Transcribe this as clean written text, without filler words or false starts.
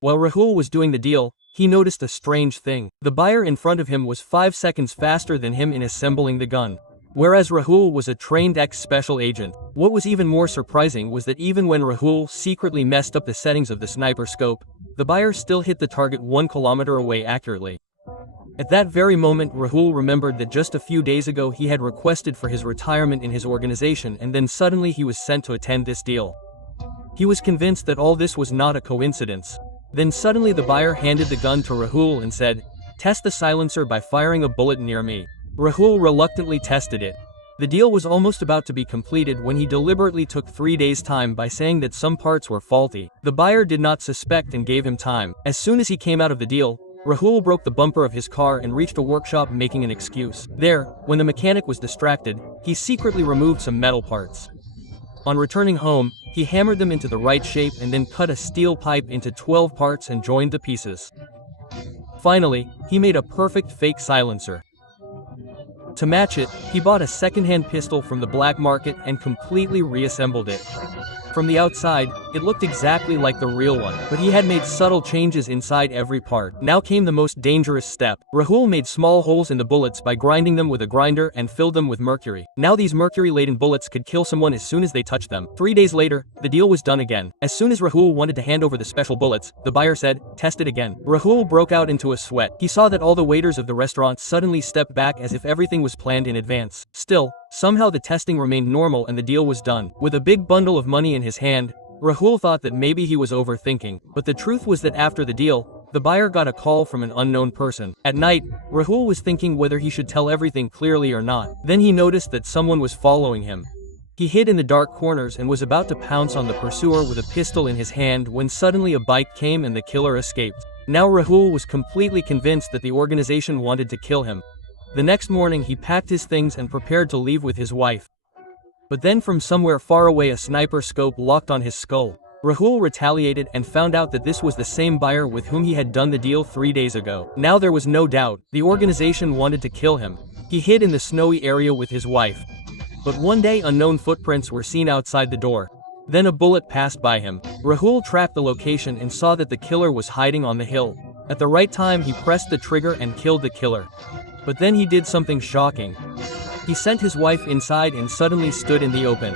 While Rahul was doing the deal, he noticed a strange thing. The buyer in front of him was 5 seconds faster than him in assembling the gun, whereas Rahul was a trained ex-special agent. What was even more surprising was that even when Rahul secretly messed up the settings of the sniper scope, the buyer still hit the target 1 kilometer away accurately. At that very moment, Rahul remembered that just a few days ago he had requested for his retirement in his organization, and then suddenly he was sent to attend this deal. He was convinced that all this was not a coincidence. Then suddenly the buyer handed the gun to Rahul and said, "Test the silencer by firing a bullet near me." Rahul reluctantly tested it. The deal was almost about to be completed when he deliberately took 3 days' time by saying that some parts were faulty. The buyer did not suspect and gave him time. As soon as he came out of the deal, Rahul broke the bumper of his car and reached a workshop making an excuse. There, when the mechanic was distracted, he secretly removed some metal parts. On returning home, he hammered them into the right shape and then cut a steel pipe into 12 parts and joined the pieces. Finally, he made a perfect fake silencer. To match it, he bought a second-hand pistol from the black market and completely reassembled it. From the outside, it looked exactly like the real one, but he had made subtle changes inside every part. Now came the most dangerous step. Rahul made small holes in the bullets by grinding them with a grinder and filled them with mercury. Now these mercury-laden bullets could kill someone as soon as they touched them. 3 days later, the deal was done again. As soon as Rahul wanted to hand over the special bullets, the buyer said, "Test it again." Rahul broke out into a sweat. He saw that all the waiters of the restaurant suddenly stepped back as if everything was planned in advance. Still, somehow the testing remained normal and the deal was done. With a big bundle of money in his hand, Rahul thought that maybe he was overthinking, but the truth was that after the deal, the buyer got a call from an unknown person. At night, Rahul was thinking whether he should tell everything clearly or not. Then he noticed that someone was following him. He hid in the dark corners and was about to pounce on the pursuer with a pistol in his hand when suddenly a bike came and the killer escaped. Now Rahul was completely convinced that the organization wanted to kill him. The next morning he packed his things and prepared to leave with his wife. But then from somewhere far away a sniper scope locked on his skull. Rahul retaliated and found out that this was the same buyer with whom he had done the deal 3 days ago. Now there was no doubt, the organization wanted to kill him. He hid in the snowy area with his wife. But one day unknown footprints were seen outside the door. Then a bullet passed by him. Rahul tracked the location and saw that the killer was hiding on the hill. At the right time he pressed the trigger and killed the killer. But then he did something shocking. He sent his wife inside and suddenly stood in the open.